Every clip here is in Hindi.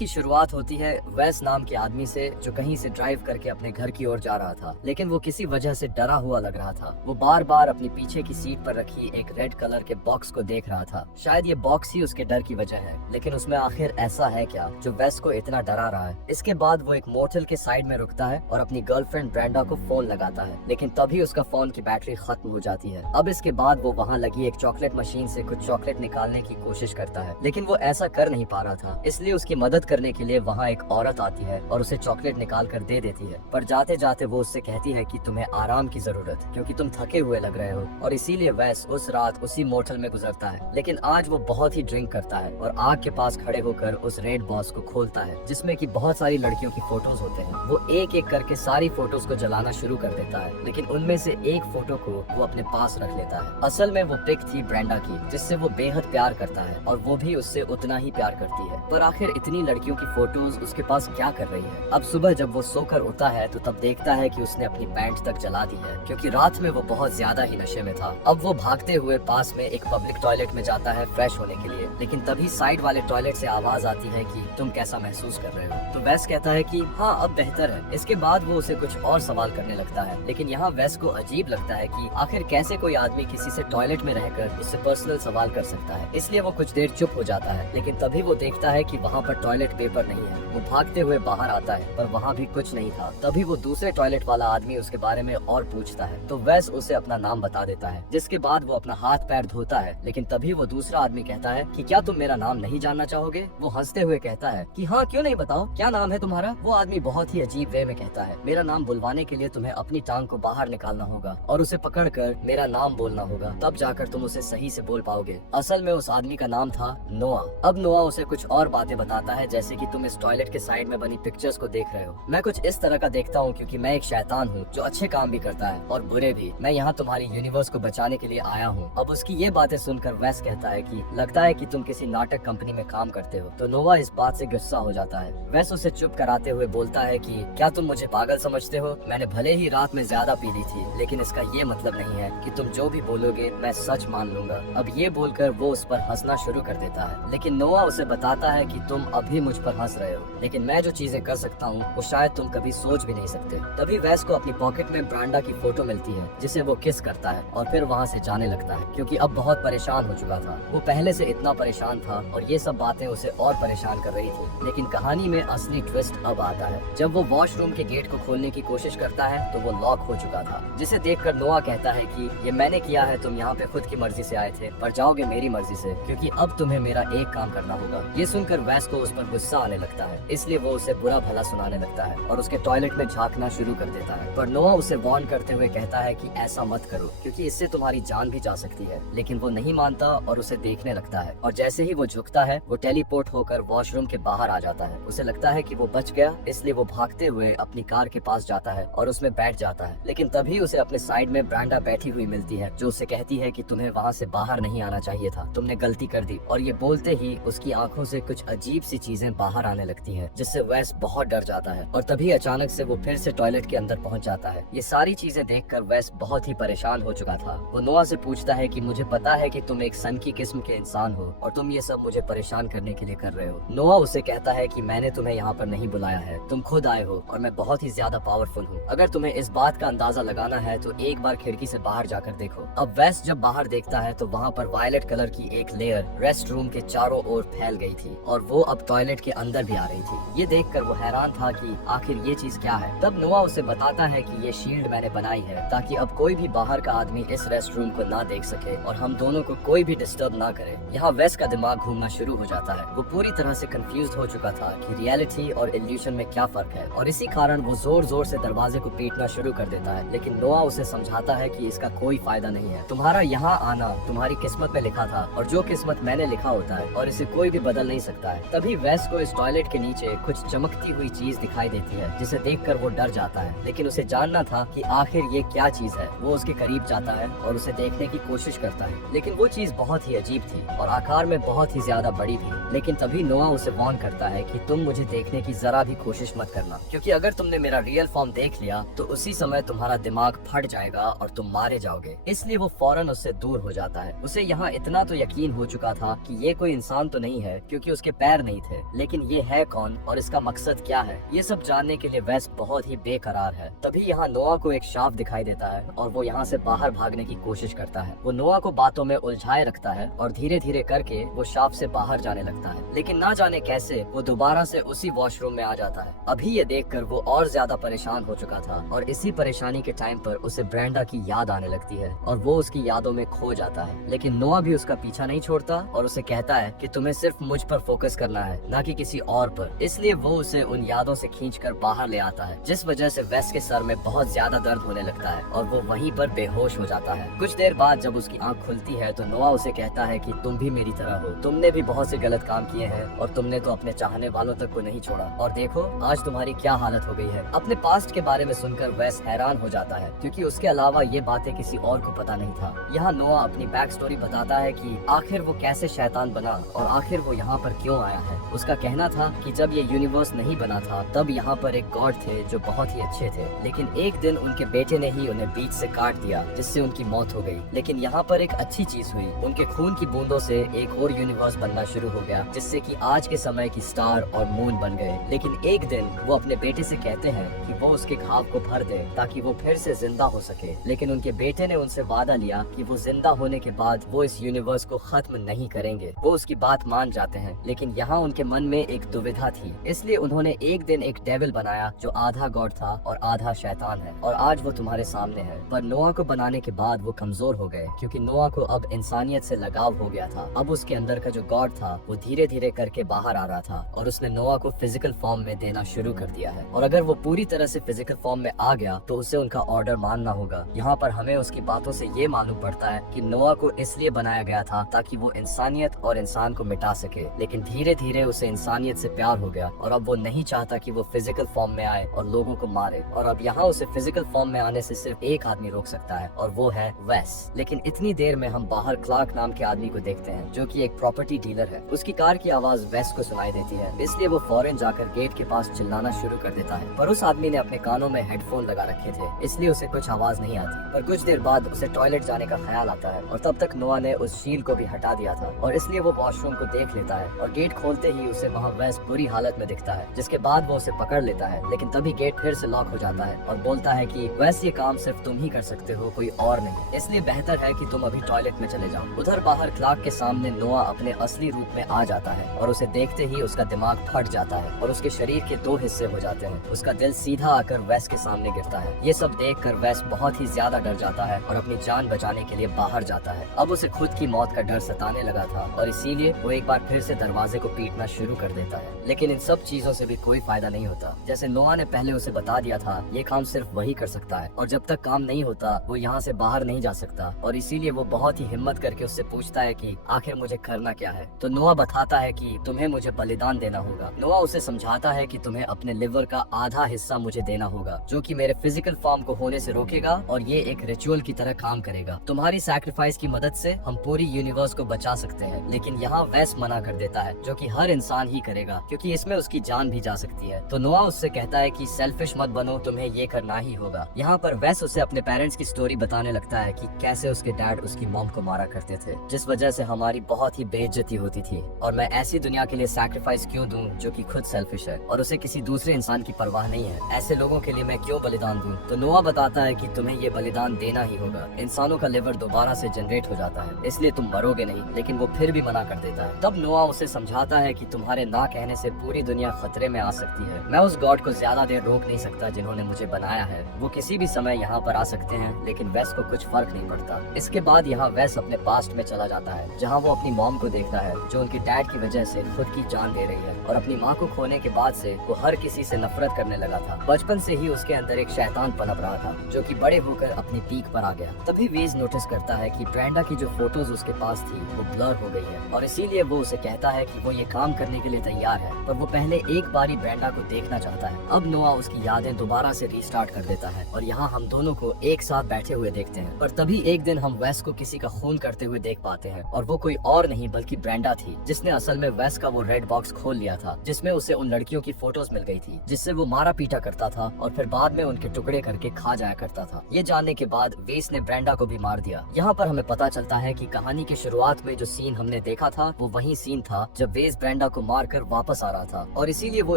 की शुरुआत होती है वैस नाम के आदमी से, जो कहीं से ड्राइव करके अपने घर की ओर जा रहा था। लेकिन वो किसी वजह से डरा हुआ लग रहा था। वो बार बार अपनी पीछे की सीट पर रखी एक रेड कलर के बॉक्स को देख रहा था। शायद ये बॉक्स ही उसके डर की वजह है, लेकिन उसमें आखिर ऐसा है क्या जो वैस को इतना डरा रहा है। इसके बाद वो एक मोटल के साइड में रुकता है और अपनी गर्लफ्रेंड ब्रेंडा को फोन लगाता है, लेकिन तभी उसका फोन की बैटरी खत्म हो जाती है। अब इसके बाद वो वहाँ लगी एक चॉकलेट मशीन से कुछ चॉकलेट निकालने की कोशिश करता है, लेकिन वो ऐसा कर नहीं पा रहा था। इसलिए उसकी मदद करने के लिए वहाँ एक औरत आती है और उसे चॉकलेट निकाल कर दे देती है। पर जाते जाते वो उससे कहती है कि तुम्हें आराम की जरूरत है, क्योंकि तुम थके हुए लग रहे हो। और इसीलिए वैस उस रात उसी मोटल में गुजरता है। लेकिन आज वो बहुत ही ड्रिंक करता है और आग के पास खड़े होकर उस रेड बॉक्स को खोलता है, जिसमें कि बहुत सारी लड़कियों की फोटोज होते हैं। वो एक एक करके सारी फोटोज को जलाना शुरू कर देता है, लेकिन उनमें से एक फोटो को वो अपने पास रख लेता है। असल में वो पिक थी ब्रेंडा की, जिससे वो बेहद प्यार करता है और वो भी उससे उतना ही प्यार करती है। पर आखिर इतनी लड़कियों की फोटोज उसके पास क्या कर रही है? अब सुबह जब वो सोकर उठता है तो तब देखता है कि उसने अपनी पैंट तक जला दी है, क्योंकि रात में वो बहुत ज्यादा ही नशे में था। अब वो भागते हुए पास में एक पब्लिक टॉयलेट में जाता है फ्रेश होने के लिए, लेकिन तभी साइड वाले टॉयलेट से आवाज आती है कि तुम कैसा महसूस कर रहे हो? तो वैस कहता है कि हाँ, अब बेहतर है। इसके बाद वो उसे कुछ और सवाल करने लगता है, लेकिन यहाँ वैस को अजीब लगता है कि आखिर कैसे कोई आदमी किसी से टॉयलेट में रहकर उससे पर्सनल सवाल कर सकता है। इसलिए वो कुछ देर चुप हो जाता है, लेकिन तभी वो देखता है कि वहाँ पर टॉयलेट पेपर नहीं है। वो भागते हुए बाहर आता है, पर वहाँ भी कुछ नहीं था। तभी वो दूसरे टॉयलेट वाला आदमी उसके बारे में और पूछता है, तो वैस उसे अपना नाम बता देता है। जिसके बाद वो अपना हाथ पैर धोता है, लेकिन तभी वो दूसरा आदमी कहता है कि क्या तुम मेरा नाम नहीं जानना चाहोगे? वो हंसते हुए कहता है कि हाँ, क्यों नहीं, बताओ क्या नाम है तुम्हारा? वो आदमी बहुत ही अजीब वे में कहता है, मेरा नाम बुलवाने के लिए तुम्हें अपनी टांग को बाहर निकालना होगा और उसे पकड़कर मेरा नाम बोलना होगा, तब जाकर तुम उसे सही से बोल पाओगे। असल में उस आदमी का नाम था नोआ। अब नोआ उसे कुछ और बातें बताता है, जैसे कि तुम इस टॉयलेट के साइड में बनी पिक्चर्स को देख रहे हो। मैं कुछ इस तरह का देखता हूँ, क्योंकि मैं एक शैतान हूँ जो अच्छे काम भी करता है और बुरे भी। मैं यहाँ तुम्हारी यूनिवर्स को बचाने के लिए आया हूँ। अब उसकी ये बातें सुनकर वैस कहता है कि लगता है कि तुम किसी नाटक कंपनी में काम करते हो। तो नोवा इस बात से गुस्सा हो जाता है। वैस उसे चुप कराते हुए बोलता है कि क्या तुम मुझे पागल समझते हो? मैंने भले ही रात में ज्यादा पी ली थी, लेकिन इसका ये मतलब नहीं है कि तुम जो भी बोलोगे मैं सच मान लूंगा। अब ये बोलकर वो उस पर हंसना शुरू कर देता है, लेकिन नोवा उसे बताता है कि तुम अभी मुझ पर हंस रहे हो, लेकिन मैं जो चीजें कर सकता हूँ वो शायद तुम कभी सोच भी नहीं सकते। तभी वैस को अपनी पॉकेट में ब्रांडा की फोटो मिलती है, जिसे वो किस करता है और फिर वहाँ से जाने लगता है, क्योंकि अब बहुत परेशान हो चुका था। वो पहले से इतना परेशान था और ये सब बातें उसे और परेशान कर रही थी। लेकिन कहानी में असली ट्विस्ट अब आता है। जब वो वॉशरूम के गेट को खोलने की कोशिश करता है तो वो लॉक हो चुका था, जिसे देखकर नोआ कहता है कि ये मैंने किया है, तुम यहाँ पे खुद की मर्जी से आए थे, पर जाओगे मेरी मर्जी से, क्योंकि अब तुम्हें मेरा एक काम करना होगा। ये सुनकर वैस को उस पर गुस्सा आने लगता है, इसलिए वो उसे बुरा भला सुनाने लगता है और उसके टॉयलेट में झांकना शुरू कर देता है। पर नोआ उसे वार्न करते हुए कहता है कि ऐसा मत करो, क्योंकि इससे तुम्हारी जान भी जा सकती है। लेकिन वो नहीं मानता और उसे देखने लगता है, और जैसे ही वो झुकता है वो टेलीपोर्ट होकर वॉशरूम के बाहर आ जाता है। उसे लगता है कि वो बच गया, इसलिए वो भागते हुए अपनी कार के पास जाता है और उसमें बैठ जाता है। लेकिन तभी उसे अपने साइड में ब्रांडा बैठी हुई मिलती है, जो उसे कहती है कि तुम्हें वहाँ से बाहर नहीं आना चाहिए था, तुमने गलती कर दी। और ये बोलते ही उसकी आंखों से कुछ अजीब सी चीजें बाहर आने लगती हैं, जिससे वैस बहुत डर जाता है। और तभी अचानक से वो फिर से टॉयलेट के अंदर पहुंच जाता है। ये सारी चीजें देखकर वैस बहुत ही परेशान हो चुका था। वो नोआ से पूछता है कि मुझे पता है कि तुम एक सन की किस्म के इंसान हो और तुम ये सब मुझे परेशान करने के लिए कर रहे हो। नोआ उसे कहता है कि मैंने तुम्हें यहाँ पर नहीं बुलाया है, तुम खुद आए हो और मैं बहुत ही ज्यादा पावरफुल हूँ। अगर तुम्हें इस बात का अंदाजा लगाना है तो एक बार खिड़की से बाहर जाकर देखो। अब वैस जब बाहर देखता है तो वहाँ पर वायलेट कलर की एक लेयर रेस्ट रूम के चारों ओर फैल गई थी और वो अब टॉयलेट के अंदर भी आ रही थी। ये देखकर वो हैरान था कि आखिर ये चीज क्या है। तब नोआ उसे बताता है कि ये शील्ड मैंने बनाई है ताकि अब कोई भी बाहर का आदमी इस रेस्ट रूम को ना देख सके और हम दोनों को कोई भी डिस्टर्ब ना करे। यहाँ वेस का दिमाग घूमना शुरू हो जाता है। वो पूरी तरह से कंफ्यूज हो चुका था कि रियलिटी और इल्यूशन में क्या फर्क है, और इसी कारण वो जोर जोर से दरवाजे को पीटना शुरू कर देता है। लेकिन नोआ उसे समझाता है कि इसका कोई फायदा नहीं है, तुम्हारा यहाँ आना तुम्हारी किस्मत में लिखा था और जो किस्मत मैंने लिखा होता है और इसे कोई भी बदल नहीं सकता है। तभी वेस को इस टॉयलेट के नीचे कुछ चमकती हुई चीज दिखाई देती है, जिसे देखकर वो डर जाता है। लेकिन उसे जानना था कि आखिर ये क्या चीज है। वो उसके करीब जाता है और उसे देखने की कोशिश करता है, लेकिन वो चीज बहुत ही अजीब थी और आकार में बहुत ही ज्यादा बड़ी भी। लेकिन तभी नोआ उसे वार्न करता है कि तुम मुझे देखने की जरा भी कोशिश मत करना, क्योंकि अगर तुमने मेरा रियल फॉर्म देख लिया तो उसी समय तुम्हारा दिमाग फट जाएगा और तुम मारे जाओगे। इसलिए वो फौरन उससे दूर हो जाता है। उसे यहाँ इतना तो यकीन हो चुका था कि ये कोई इंसान तो नहीं है, क्योंकि उसके पैर नहीं थे, लेकिन ये है कौन और इसका मकसद क्या है, ये सब जानने के लिए वेस बहुत ही बेकरार है। तभी यहाँ नोआ को एक सांप दिखाई देता है और वो यहाँ से बाहर भागने की कोशिश करता है। वो नोआ को बातों में उलझाए रखता है और धीरे धीरे करके वो सांप से बाहर जाने लगता है, लेकिन ना जाने कैसे वो दोबारा से उसी वॉशरूम में आ जाता है। अभी ये देखकर वो और ज्यादा परेशान हो चुका था और इसी परेशानी के टाइम पर उसे ब्रेंडा की याद आने लगती है और वो उसकी यादों में खो जाता है। लेकिन नोआ भी उसका पीछा नहीं छोड़ता और उसे कहता है कि तुम्हें सिर्फ मुझ पर फोकस करना है, ना कि किसी और पर। इसलिए वो उसे उन यादों से खींचकर बाहर ले आता है, जिस वजह से वेस के सर में बहुत ज्यादा दर्द होने लगता है और वो वहीं पर बेहोश हो जाता है। कुछ देर बाद जब उसकी आंख खुलती है तो नोआ उसे कहता है कि तुम भी मेरी तरह हो, तुमने भी बहुत से गलत काम किए हैं और तुमने तो अपने चाहने वालों तक को नहीं छोड़ा, और देखो आज तुम्हारी क्या हालत हो गई है। अपने पास्ट के बारे में सुनकर वेस हैरान हो जाता है, क्योंकि उसके अलावा ये बातें किसी और को पता नहीं था। यहाँ नोआ अपनी बैक स्टोरी बताता है कि आखिर वो कैसे शैतान बना और आखिर वो यहाँ पर क्यों आया है। उसका कहना था कि जब ये यूनिवर्स नहीं बना था तब यहाँ पर एक गॉड थे जो बहुत ही अच्छे थे, लेकिन एक दिन उनके बेटे ने ही उन्हें बीच से काट दिया, जिससे उनकी मौत हो गई। लेकिन यहाँ पर एक अच्छी चीज हुई, उनके खून की बूंदों से एक और यूनिवर्स बनना शुरू हो गया, जिससे कि आज के समय की स्टार और मून बन गए। लेकिन एक दिन वो अपने बेटे से कहते हैं कि वो उसके घाव को भर दे ताकि वो फिर से जिंदा हो सके, लेकिन उनके बेटे ने उनसे वादा लिया कि वो जिंदा होने के बाद वो इस यूनिवर्स को खत्म नहीं करेंगे। वो उसकी बात मान जाते हैं, लेकिन यहाँ उनके मन में एक दुविधा थी, इसलिए उन्होंने एक दिन एक डेविल बनाया जो आधा गॉड था और आधा शैतान है, और आज वो तुम्हारे सामने है। पर नोआ को बनाने के बाद वो कमजोर हो गए, क्योंकि नोआ को अब इंसानियत से लगाव हो गया था। अब उसके अंदर का जो गॉड था वो धीरे धीरे करके बाहर आ रहा था और उसने नोआ को फिजिकल फॉर्म में देना शुरू कर दिया है, और अगर वो पूरी तरह से फिजिकल फॉर्म में आ गया तो उसे उनका ऑर्डर मानना होगा। यहाँ पर हमें उसकी बातों से ये मालूम पड़ता है कि नोआ को इसलिए बनाया गया था ताकि वो इंसानियत और इंसान को मिटा सके, लेकिन धीरे धीरे उसे इंसानियत से प्यार हो गया और अब वो नहीं चाहता कि वो फिजिकल फॉर्म में आए और लोगों को मारे। और अब यहाँ उसे फिजिकल फॉर्म में आने से सिर्फ एक आदमी रोक सकता है और वो है वेस। लेकिन इतनी देर में हम बाहर क्लार्क नाम के आदमी को देखते हैं, जो कि एक प्रॉपर्टी डीलर है। उसकी कार की आवाज वेस को सुनाई देती है, इसलिए वो फौरन जाकर गेट के पास चिल्लाना शुरू कर देता है। पर उस आदमी ने अपने कानों में हेडफोन लगा रखे थे, इसलिए उसे कुछ आवाज नहीं आती। पर कुछ देर बाद उसे टॉयलेट जाने का ख्याल आता है और तब तक नोआ ने उस शील को भी हटा दिया था, और इसलिए वो वॉशरूम को देख लेता है और गेट खोलते ही उसे वहाँ वेस बुरी हालत में दिखता है, जिसके बाद वो उसे पकड़ लेता है। लेकिन तभी गेट फिर से लॉक हो जाता है और बोलता है कि वेस ये काम सिर्फ तुम ही कर सकते हो, कोई और नहीं, इसलिए बेहतर है कि तुम अभी टॉयलेट में चले जाओ। उधर बाहर क्लार्क के सामने नोआ अपने असली रूप में आ जाता है और उसे देखते ही उसका दिमाग फट जाता है और उसके शरीर के दो हिस्से हो जाते हैं। उसका दिल सीधा आकर वेस के सामने गिरता है। ये सब देखकर वेस बहुत ही ज्यादा डर जाता है और अपनी जान बचाने के लिए बाहर जाता है। अब उसे खुद की मौत का डर सताने लगा था और इसीलिए वो एक बार फिर से दरवाजे को पीटना शुरू कर देता है। लेकिन इन सब चीजों से भी कोई फायदा नहीं होता। जैसे नोआ ने पहले उसे बता दिया था, ये काम सिर्फ वही कर सकता है और जब तक काम नहीं होता वो यहाँ से बाहर नहीं जा सकता, और इसीलिए वो बहुत ही हिम्मत करके उससे पूछता है कि आखिर मुझे करना क्या है। तो नोआ बताता है कि तुम्हें मुझे बलिदान देना होगा। नोआ उसे समझाता है कि तुम्हें अपने लिवर का आधा हिस्सा मुझे देना होगा, जो कि मेरे फिजिकल फॉर्म को होने से रोकेगा और ये एक रिचुअल की तरह काम करेगा। तुम्हारी सैक्रिफाइस की मदद से हम पूरी यूनिवर्स को बचा सकते हैं। लेकिन यहाँ वेस मना कर देता है, जो कि हर इंसान ही करेगा, क्योंकि इसमें उसकी जान भी जा सकती है। तो नोआ उससे कहता है कि सेल्फिश मत बनो, तुम्हें ये करना ही होगा। यहाँ पर वेस उसे अपने पेरेंट्स की स्टोरी बताने लगता है कि कैसे उसके डैड उसकी मॉम को मारा करते थे, जिस वजह से हमारी बहुत ही बेइज्जती होती थी, और मैं ऐसी दुनिया के लिए सैक्रिफाइस क्यों दूं जो कि खुद सेल्फिश है और उसे किसी दूसरे इंसान की परवाह नहीं है। ऐसे लोगों के लिए मैं क्यों बलिदान दूं? तो नोआ बताता है कि तुम्हें ये बलिदान देना ही होगा। इंसानों का लिवर दोबारा से जनरेट हो जाता है, इसलिए तुम मरोगे नहीं। लेकिन वो फिर भी मना कर देता है। तब नोआ उसे समझाता है कि तुम्हारे ना कहने से पूरी दुनिया खतरे में आ सकती है। मैं उस गॉड को ज्यादा देर रोक नहीं सकता जिन्होंने मुझे बनाया है। वो किसी भी समय यहाँ पर आ सकते हैं, लेकिन वेस को कुछ फर्क नहीं पड़ता। इसके बाद यहाँ वेस अपने पास्ट में चला जाता है, जहाँ वो अपनी मॉम को देखता है, जो उनकी डैड की वजह से खुद की जान दे रही है, और अपनी माँ को खोने के बाद से वो हर किसी से नफरत करने लगा था। बचपन से ही उसके अंदर एक शैतान पनप रहा था, जो कि बड़े होकर अपनी पीक पर आ गया। तभी वेस नोटिस करता है कि ब्रेंडा की जो फोटोज उसके पास थी वो ब्लर हो गई है, और इसीलिए वो उसे कहता है कि वो ये काम करने के लिए तैयार है, पर वो पहले एक बारी ब्रेंडा को देखना चाहता है। अब नोआ उसकी यादें दोबारा से रीस्टार्ट कर देता है और यहाँ हम दोनों को एक साथ बैठे हुए देखते हैं। पर तभी एक दिन हम वेस को किसी का खून करते हुए देख पाते हैं, और वो कोई और नहीं बल्कि ब्रेंडा थी, जिसने असल में वेस का वो रेड बॉक्स खोल लिया था, जिसमें उसे उन लड़कियों की फोटोज मिल गई थी, जिससे वो मारा पीटा करता था और फिर बाद में उनके टुकड़े करके खा जाया करता था। ये जानने के बाद वेस ने ब्रेंडा को भी मार दिया। यहाँ पर हमें पता चलता है कि कहानी की शुरुआत में जो सीन हमने देखा था वो वही सीन था जब वेस ब्रेंडा को मारकर वापस आ रहा था और इसीलिए वो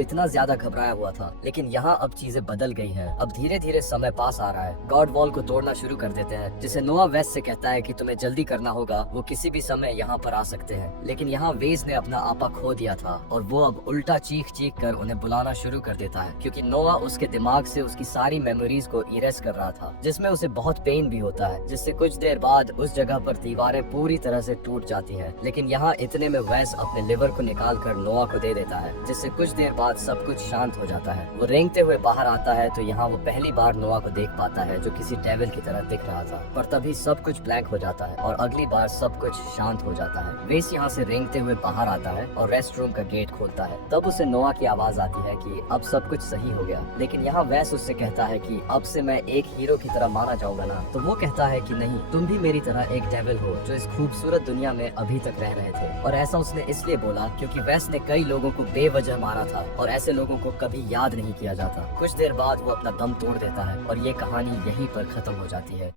इतना ज्यादा घबराया हुआ था। लेकिन यहाँ अब चीजें बदल गई हैं। अब धीरे धीरे समय पास आ रहा है। गॉड वॉल को तोड़ना शुरू कर देते हैं, जिसे नोआ वेस से कहता है कि तुम्हें जल्दी करना होगा, वो किसी भी समय यहाँ पर आ सकते हैं। लेकिन यहाँ वेस ने अपना आपा खो दिया था और वो अब उल्टा चीख चीख कर उन्हें बुलाना शुरू कर देता है, क्योंकि नोआ उसके दिमाग से उसकी सारी मेमोरीज को इरेज कर रहा था, जिसमें उसे बहुत पेन भी होता है। जिससे कुछ देर बाद उस जगह पर दीवारें पूरी तरह से टूट जाती हैं। लेकिन यहाँ इतने में वेस अपने लिवर को निकाल कर नोआ को दे देता है, जिससे कुछ देर बाद सब कुछ शांत हो जाता है। वो रेंगते हुए बाहर आता है तो यहाँ वो पहली बार नोआ को देख पाता है, जो किसी डेविल की तरह दिख रहा था। पर तभी सब कुछ ब्लैंक हो जाता है और अगली बार सब कुछ शांत हो जाता है। वेस यहाँ से रेंगते हुए बाहर आता है और रेस्ट रूम का गेट खोलता है। तब उसे नोआ की आवाज आती है कि अब सब कुछ सही हो गया। लेकिन यहाँ वेस उससे कहता है कि अब से मैं एक हीरो की तरह माना जाऊंगा ना। तो वो कहता है कि नहीं, तुम भी मेरी तरह एक डेविल हो जो इस खूबसूरत दुनिया में अभी तक रह रहे थे। और ऐसा उसने इसलिए बोला क्योंकि वेस ने कई लोगों को बेवजह मारा था और ऐसे लोगों को कभी याद नहीं किया जाता। कुछ देर बाद वो अपना दम तोड़ देता है और ये कहानी यहीं पर खत्म हो जाती है।